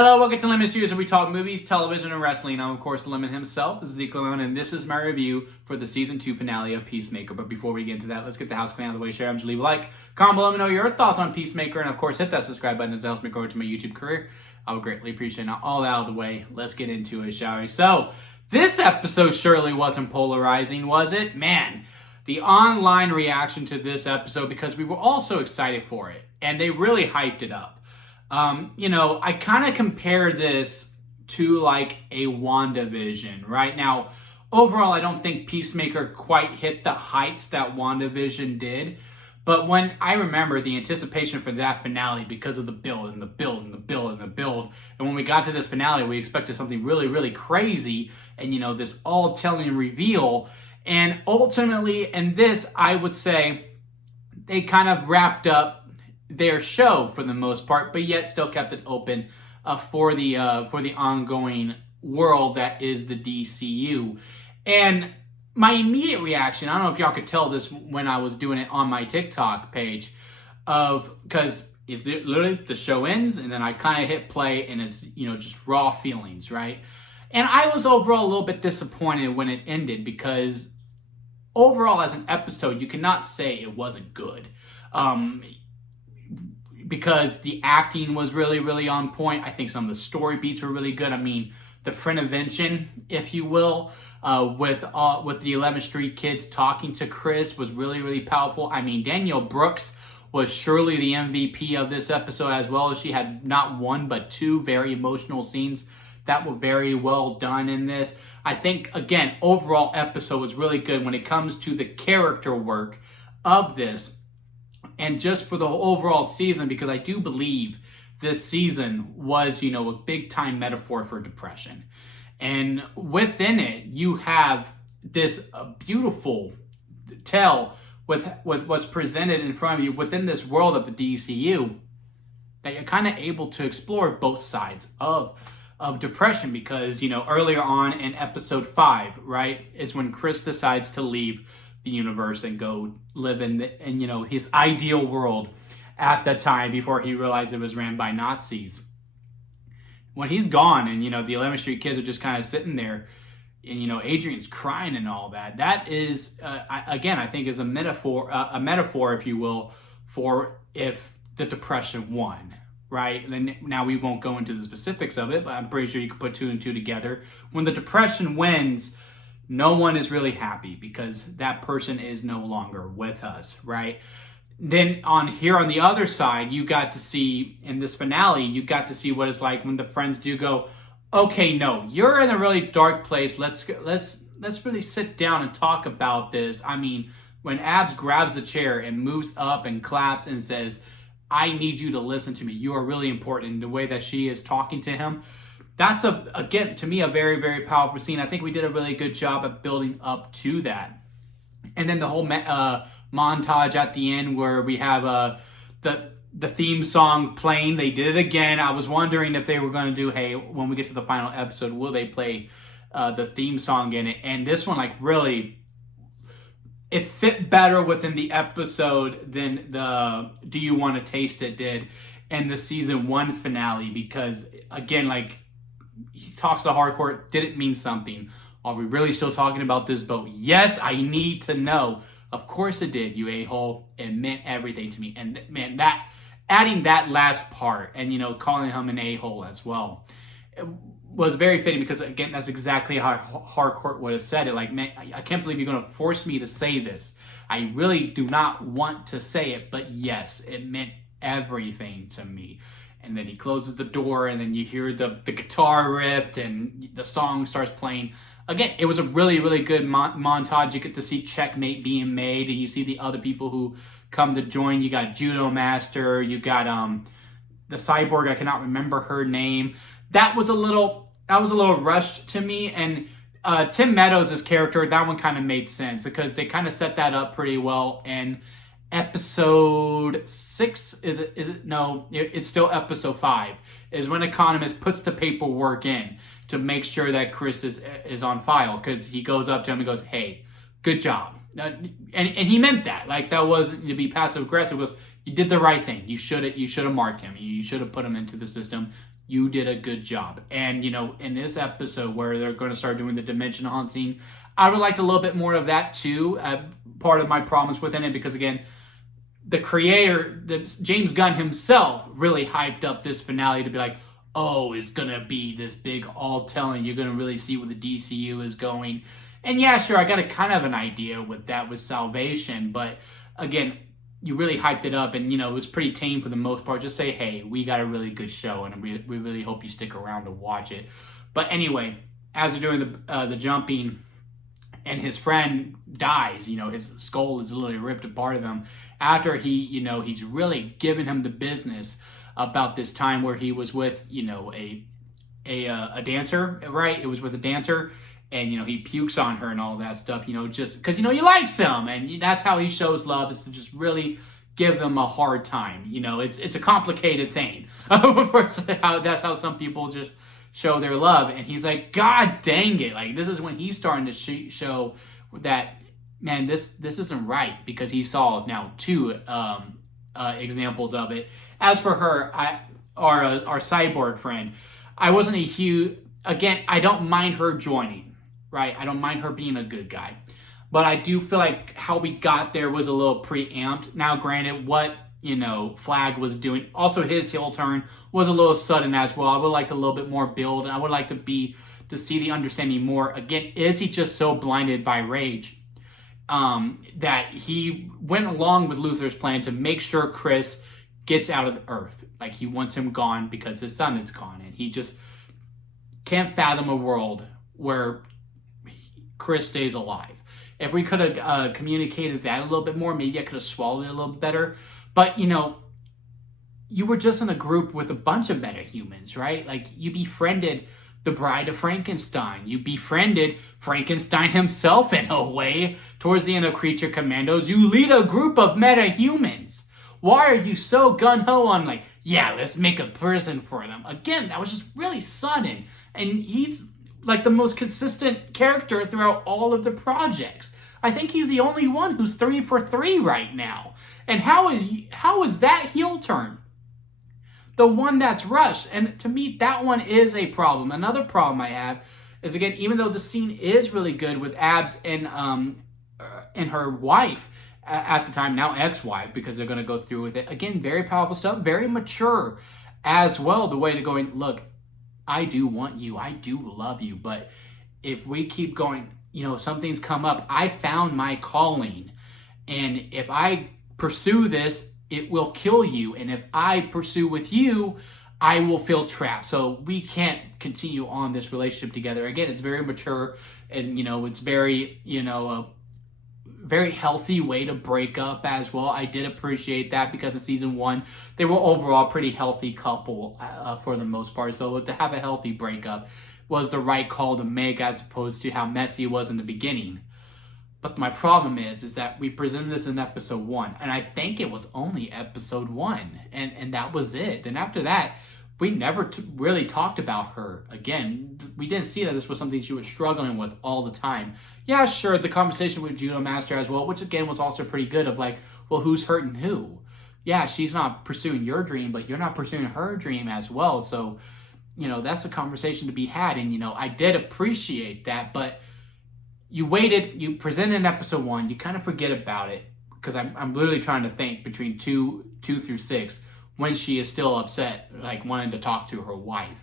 Hello, welcome to Lemon Studios, where we talk movies, television, and wrestling. I'm, of course, Lemon himself, Zeke Lemon, and this is my review for the Season 2 finale of Peacemaker. But before we get into that, let's get the house clean out of the way. Share, leave a like, comment below, let me know your thoughts on Peacemaker, and of course, hit that subscribe button as it helps me grow to my YouTube career. I would greatly appreciate it. Now, all that out of the way, let's get into it, shall we? So, this episode surely wasn't polarizing, was it? Man, the online reaction to this episode, because we were all so excited for it, and they really hyped it up. I kind of compare this to like a WandaVision, right? Now, overall, I don't think Peacemaker quite hit the heights that WandaVision did. But when I remember the anticipation for that finale because of the build and the build and the build and the build. And when we got to this finale, we expected something really, really crazy and, this all-telling reveal. And ultimately, in this, I would say they kind of wrapped up their show for the most part, but yet still kept it open for the ongoing world that is the DCU. And my immediate reaction, I don't know if y'all could tell this when I was doing it on my TikTok page, because it's literally the show ends and then I kind of hit play and it's just raw feelings, right? And I was overall a little bit disappointed when it ended because overall as an episode you cannot say it wasn't good. Because the acting was really, really on point. I think some of the story beats were really good. I mean, the Friendavention, if you will, with the 11th Street kids talking to Chris was really, really powerful. I mean, Danielle Brooks was surely the MVP of this episode as well. She had not one, but two very emotional scenes that were very well done in this. I think, again, overall episode was really good when it comes to the character work of this. And just for the overall season, because I do believe this season was, a big-time metaphor for depression. And within it, you have this beautiful tale with what's presented in front of you within this world of the DCU that you're kind of able to explore both sides of depression. Because, earlier on in episode 5, right, is when Chris decides to leave the universe and go live in his ideal world at the time before he realized it was ran by Nazis. When he's gone and the 11th Street kids are just kind of sitting there and Adrian's crying and all that, that is I think is a metaphor, if you will, for if the depression won, right? And now we won't go into the specifics of it, but I'm pretty sure you could put two and two together. When the depression wins, no one is really happy because that person is no longer with us, right? Then on the other side, you got to see in this finale, you got to see what it's like when the friends do go, okay, no, you're in a really dark place. Let's really sit down and talk about this. I mean, when Abs grabs the chair and moves up and claps and says, I need you to listen to me. You are really important. In the way that she is talking to him, that's, again, to me, a very, very powerful scene. I think we did a really good job of building up to that. And then the whole montage at the end where we have the theme song playing. They did it again. I was wondering if they were going to do, hey, when we get to the final episode, will they play the theme song in it? And this one, really, it fit better within the episode than the Do You Want to Taste It did in the season 1 finale. Because, again, he talks to Hardcore, did it mean something? Are we really still talking about this boat? Yes, I need to know. Of course it did, you a-hole. It meant everything to me. And man, that adding that last part and, calling him an a-hole as well, it was very fitting because, again, that's exactly how Hardcore would have said it. Man, I can't believe you're going to force me to say this. I really do not want to say it, but yes, it meant everything to me. And then he closes the door, and then you hear the guitar riff, and the song starts playing. Again, it was a really, really good montage. You get to see Checkmate being made, and you see the other people who come to join. You got Judo Master, you got the Cyborg. I cannot remember her name. That was a little rushed to me. And Tim Meadows' character, that one kind of made sense because they kind of set that up pretty well. And episode 6 is it no, it's still episode 5 is when Economist puts the paperwork in to make sure that Chris is on file, because he goes up to him and goes, hey, good job. And he meant that. That wasn't to be passive aggressive. It was, you did the right thing. You should have marked him. You should have put him into the system. You did a good job. And, in this episode where they're going to start doing the dimension hunting, I would like a little bit more of that too. Part of my problems within it, because again, the creator, James Gunn himself, really hyped up this finale to be like, oh, it's going to be this big all-telling. You're going to really see where the DCU is going. And yeah, sure, I got a kind of an idea with that with Salvation. But again, you really hyped it up, and, it was pretty tame for the most part. Just say, hey, we got a really good show, and we really hope you stick around to watch it. But anyway, as they're doing the jumping, and his friend dies, his skull is literally ripped apart of him after he's really given him the business about this time where he was with, a dancer, right? It was with a dancer, and, he pukes on her and all that stuff, just because, he likes them, and that's how he shows love, is to just really give them a hard time. It's a complicated thing. That's how some people just show their love. And he's like, God dang it. Like, this is when he's starting to show that, man, this isn't right, because he saw now 2 examples of it. As for her, our cyborg friend, I wasn't a huge, again, I don't mind her joining, right? I don't mind her being a good guy. But I do feel like how we got there was a little preamped. Now, granted, what Flag was doing, also his heel turn was a little sudden as well. I would like a little bit more build, and I would like to see the understanding more. Again, is he just so blinded by rage that he went along with Luthor's plan to make sure Chris gets out of the Earth? Like, he wants him gone because his son is gone, and he just can't fathom a world where Chris stays alive. If we could have communicated that a little bit more, maybe I could have swallowed it a little bit better. But, you were just in a group with a bunch of metahumans, right? Like, you befriended the Bride of Frankenstein. You befriended Frankenstein himself in a way towards the end of Creature Commandos. You lead a group of metahumans. Why are you so gung-ho on, like, yeah, let's make a prison for them? Again, that was just really sudden. And he's like the most consistent character throughout all of the projects. I think he's the only one who's 3 for 3 right now. And how is that heel turn the one that's rushed? And to me, that one is a problem. Another problem I have is, again, even though the scene is really good with Abs and her wife at the time, now ex-wife, because they're going to go through with it. Again, very powerful stuff, very mature as well. The way to going, look, I do want you, I do love you, but if we keep going, some things come up. I found my calling, and if I pursue this, it will kill you, and if I pursue with you, I will feel trapped. So we can't continue on this relationship together. Again, it's very mature, and it's very very healthy way to break up as well. I did appreciate that, because in season 1 they were overall a pretty healthy couple for the most part. So to have a healthy breakup was the right call to make, as opposed to how messy it was in the beginning. But my problem is that we presented this in episode 1, and I think it was only episode 1, and that was it. Then after that, we never really talked about her again. We didn't see that this was something she was struggling with all the time. Yeah, sure, the conversation with Judo Master as well, which again was also pretty good, of like, well, who's hurting who? Yeah, she's not pursuing your dream, but you're not pursuing her dream as well. So, that's a conversation to be had. And, I did appreciate that, but you waited, you presented in episode 1, you kind of forget about it, because I'm literally trying to think between 2 through 6, when she is still upset, like wanting to talk to her wife.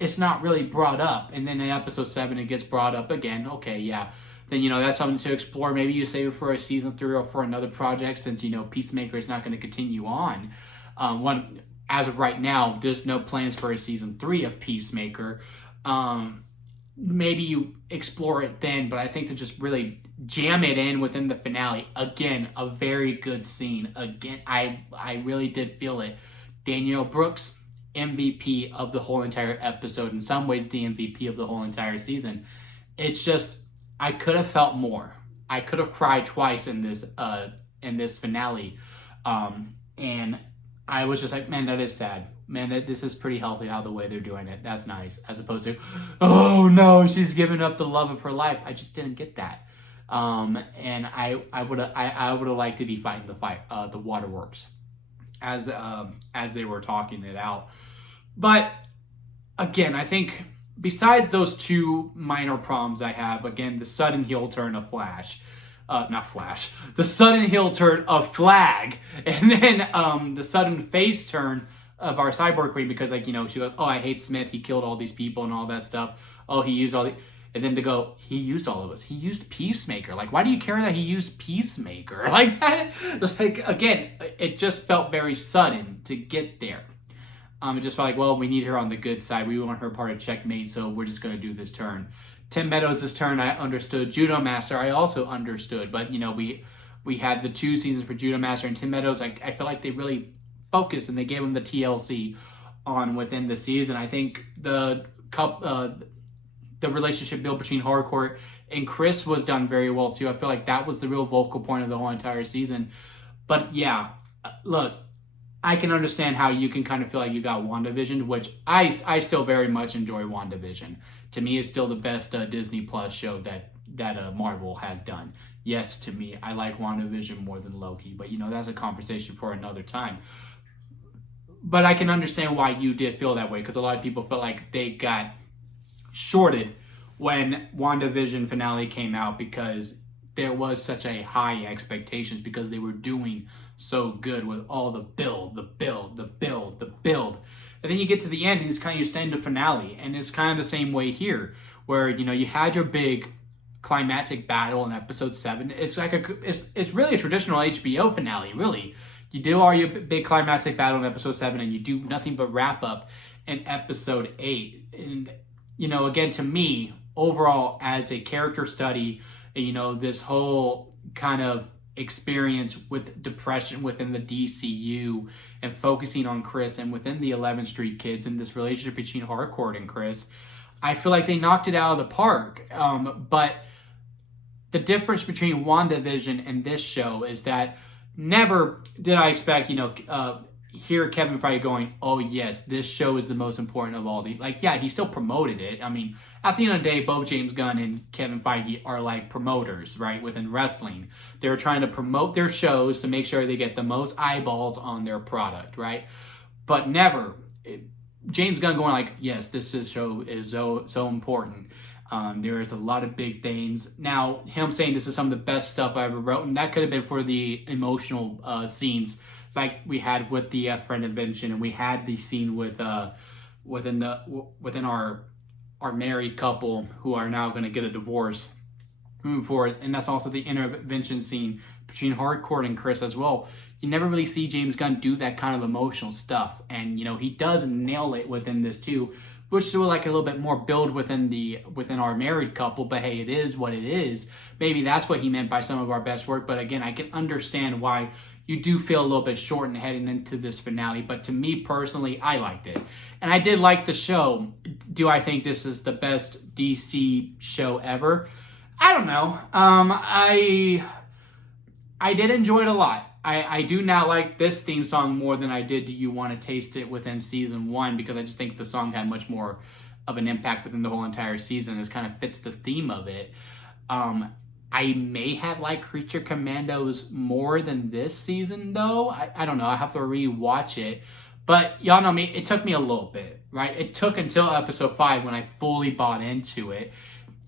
It's not really brought up. And then in episode 7, it gets brought up again. Okay, yeah. Then, that's something to explore. Maybe you save it for a season 3 or for another project, since, Peacemaker is not going to continue on. As of right now, there's no plans for a season 3 of Peacemaker. Maybe you explore it then, but I think to just really jam it in within the finale. Again, a very good scene. Again, I really did feel it. Danielle Brooks, MVP of the whole entire episode. In some ways, the MVP of the whole entire season. It's just, I could have felt more. I could have cried twice in this finale. And I was just like, man, that is sad. Man, this is pretty healthy how the way they're doing it. That's nice. As opposed to, oh no, she's giving up the love of her life. I just didn't get that. And I would have liked to be fighting the waterworks. as they were talking it out. But again, I think besides those two minor problems I have, again, the sudden heel turn of Flash, not Flash, the sudden heel turn of Flag, and then the sudden face turn of our Cyborg Queen, because like, she goes, oh, I hate Smith, he killed all these people and all that stuff. Oh, he used all the, and then to go, he used all of us. He used Peacemaker. Like, why do you care that he used Peacemaker? Like that, like, again, it just felt very sudden to get there. It just felt like, well, we need her on the good side. We want her part of checkmate, so we're just going to do this turn. Tim Meadows' turn, I understood. Judo Master, I also understood. But, we had the 2 seasons for Judo Master and Tim Meadows. I feel like they really focused and they gave him the TLC on within the season. I think the relationship build between Hardcore and Chris was done very well, too. I feel like that was the real vocal point of the whole entire season. But, yeah, look, I can understand how you can kind of feel like you got WandaVision, which I still very much enjoy WandaVision. To me, it's still the best Disney Plus show that Marvel has done. Yes, to me, I like WandaVision more than Loki, but that's a conversation for another time. But I can understand why you did feel that way, because a lot of people felt like they got shorted when WandaVision finale came out, because there was such a high expectations, because they were doing so good with all the build. And then you get to the end and it's kind of your standard finale. And it's kind of the same way here, where, you had your big climactic battle in episode 7. It's like it's really a traditional HBO finale, really. You do all your big climactic battle in episode 7 and you do nothing but wrap up in episode 8. And, again, to me, overall, as a character study, this whole kind of experience with depression within the DCU and focusing on Chris and within the 11th Street Kids and this relationship between Harcourt and Chris, I feel like they knocked it out of the park. But the difference between WandaVision and this show is that never did I expect, hear Kevin Feige going, oh yes, this show is the most important of all these. Like, yeah, he still promoted it. I mean, at the end of the day, both James Gunn and Kevin Feige are like promoters, right, within wrestling. They're trying to promote their shows to make sure they get the most eyeballs on their product, right? But never, James Gunn going like, yes, this show is so important. There is a lot of big things. Now, him saying this is some of the best stuff I ever wrote, and that could have been for the emotional scenes like we had with the friend invention, and we had the scene with within our married couple who are now going to get a divorce moving forward, and that's also the intervention scene between Harcourt and Chris as well. You never really see James Gunn do that kind of emotional stuff, and he does nail it within this too, which is like a little bit more build within our married couple. But hey, it is what it is. Maybe that's what he meant by some of our best work. But again, I can understand why you do feel a little bit shortened heading into this finale. But to me personally, I liked it. And I did like the show. Do I think this is the best DC show ever? I don't know. I did enjoy it a lot. I do now like this theme song more than I did Do You Want to Taste It within season 1, because I just think the song had much more of an impact within the whole entire season. This kind of fits the theme of it. I may have liked Creature Commandos more than this season, though. I don't know. I have to re-watch it. But y'all know me. It took me a little bit, right? It took until episode 5 when I fully bought into it.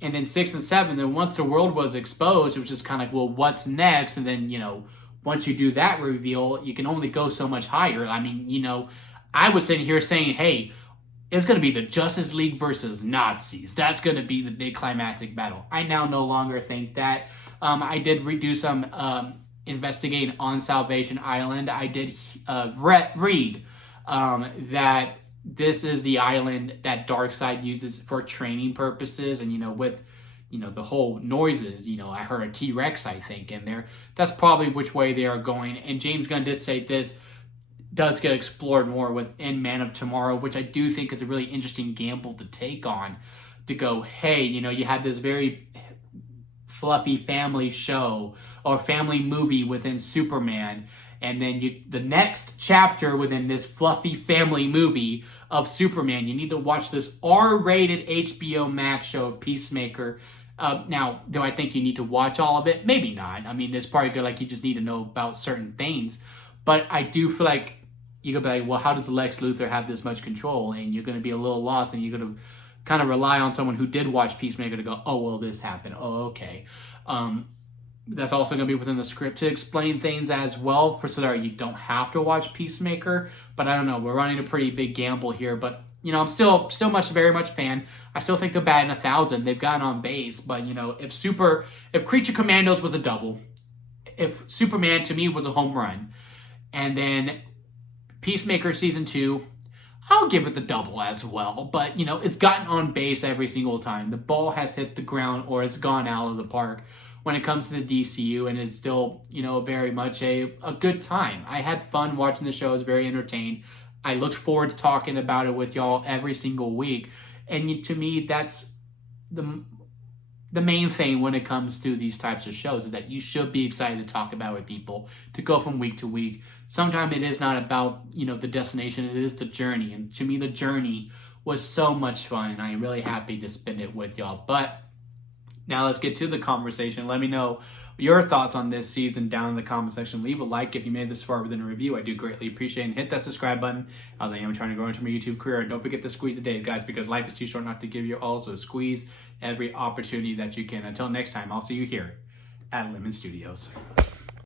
And then 6 and 7, then once the world was exposed, it was just kind of like, well, what's next? And then, once you do that reveal, you can only go so much higher. I mean, I was sitting here saying, hey, it's going to be the Justice League versus Nazis. That's going to be the big climactic battle. I now no longer think that. I did do some investigating on Salvation Island. I did read that this is the island that Darkseid uses for training purposes, and with the whole noises, I heard a T-Rex, I think, in there. That's probably which way they are going. And James Gunn did say this does get explored more within Man of Tomorrow, which I do think is a really interesting gamble to take on, to go, hey, you had this very fluffy family show or family movie within Superman, and then the next chapter within this fluffy family movie of Superman, you need to watch this R-rated HBO Max show, Peacemaker. Now, do I think you need to watch all of it? Maybe not. I mean, it's probably good, like, you just need to know about certain things. But I do feel like you're going to be like, well, how does Lex Luthor have this much control? And you're going to be a little lost, and you're going to kind of rely on someone who did watch Peacemaker to go, oh, well, this happened. Oh, okay. That's also going to be within the script to explain things as well, for so that you don't have to watch Peacemaker. But I don't know. We're running a pretty big gamble here. But, you know, I'm still very much fan. I still think they're batting 1,000. They've gotten on base. But, you know, if Creature Commandos was a double, if Superman to me was a home run, and then Peacemaker Season 2, I'll give it the double as well. But, you know, it's gotten on base every single time. The ball has hit the ground or it's gone out of the park when it comes to the DCU, and it's still, you know, very much a good time. I had fun watching the show. I was very entertained. I looked forward to talking about it with y'all every single week. And to me, that's the main thing when it comes to these types of shows, is that you should be excited to talk about it with people, to go from week to week. Sometimes it is not about, you know, the destination, it is the journey. And to me, the journey was so much fun, and I'm really happy to spend it with y'all. But now let's get to the conversation. Let me know your thoughts on this season down in the comment section. Leave a like if you made this far within a review. I do greatly appreciate it. And hit that subscribe button, as I am trying to grow into my YouTube career. And don't forget to squeeze the days, guys, because life is too short not to give you all. So squeeze every opportunity that you can. Until next time, I'll see you here at Lemon Studios.